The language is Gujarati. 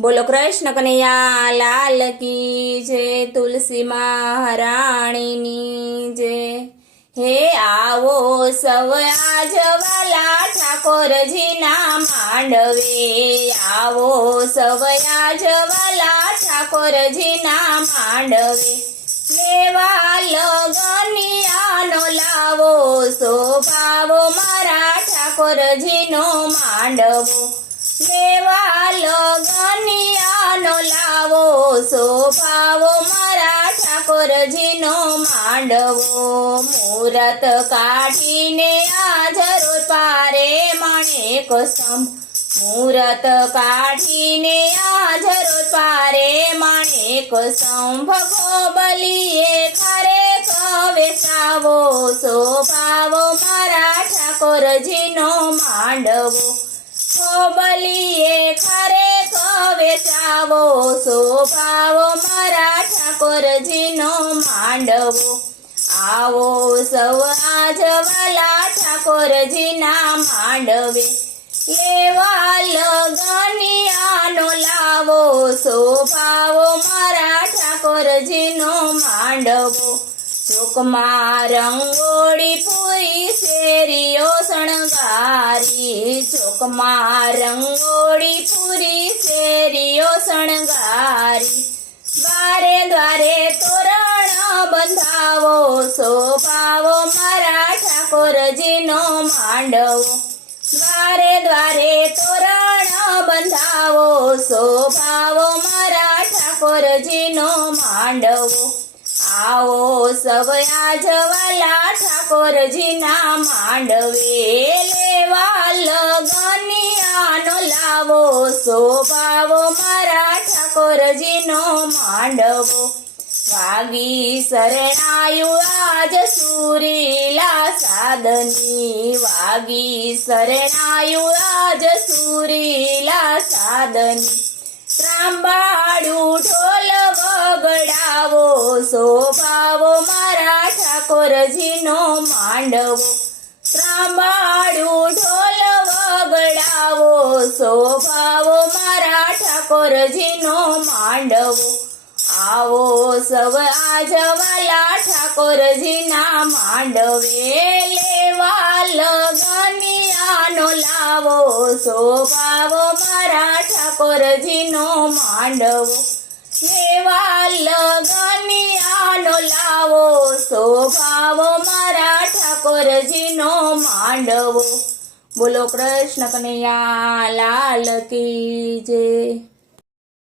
બોલો કૃષ્ણ કનૈયા, લાલ કી જે તુલસી મહારાણીની જે હે આવો સવ આજવાલા ઠાકોરજીના માંડવે. આવો સવ આજવાલા ઠાકોરજીના માંડવે. લેવા લગનિયાનો લાવો શોભાવો મારા ઠાકોરજીનો માંડવો. લેવા લગનિયાનો લાવો સોફાવો મારા ઠાકોરજીનો માંડવો. મુહૂર્ત કાઢીને આજરો પારે માણેક સ્તંભ. મુહૂર્ત કાઢીને આજરો પારે માણેક કસમ ભગો બલીએ ખરે કવે ચાવો શોભાવો મારા ઠાકોરજીનો માંડવો. ખોબલીએ ખરે કવે ચાવો શોભાવો મારા ઠાકોરજીનો માંડવો. આવો સૌ આજવાલા ઠાકોરજીના માંડવે. લેવા લગનિયાનો લાવો. શોભાવો મારા ઠાકોરજીનો માંડવો. ચોકમાં રંગોળી પૂરી શેરીઓ શણગારી ચોકમાં રંગોળી પૂરી શેરીઓ શણગારી. દ્વારે દ્વારે તોરણ બંધાવો, શોભાવો મારા ઠાકોરજીનો માંડવો. દ્વારે દ્વારે તોરણ બંધાવો, શોભાવો મારા ઠાકોરજીનો માંડવો. આવો સવયા જવાલા ઠાકોરજીના માંડવે લેવા લગનિયાનો લાવો શોભાવો મારા ઠાકોરજીનો માંડવો. વાગી શરણાયું આજ સુરીલા સાદની વાગી શરણાયું આજ સુરીલા સાદની ત્રાંબાડું ઢોલ વગડાવો શોભાવો મારા ઠાકોરજીનો માંડવો. ત્રાંબાડું ઢોલ વગડાવો શોભાવો મારા ઠાકોરજીનો માંડવો. આવો સવ આજવાલા ઠાકોરજીના માંડવે, લેવા લગનિયાનો લાવો. શોભાવો મારા ઠાકોરજીનો માંડવો. લેવા લગનિયાનો લાવો ઠાકોરજીનો માંડવો. બોલો કૃષ્ણ કનૈયા લાલ કી જય.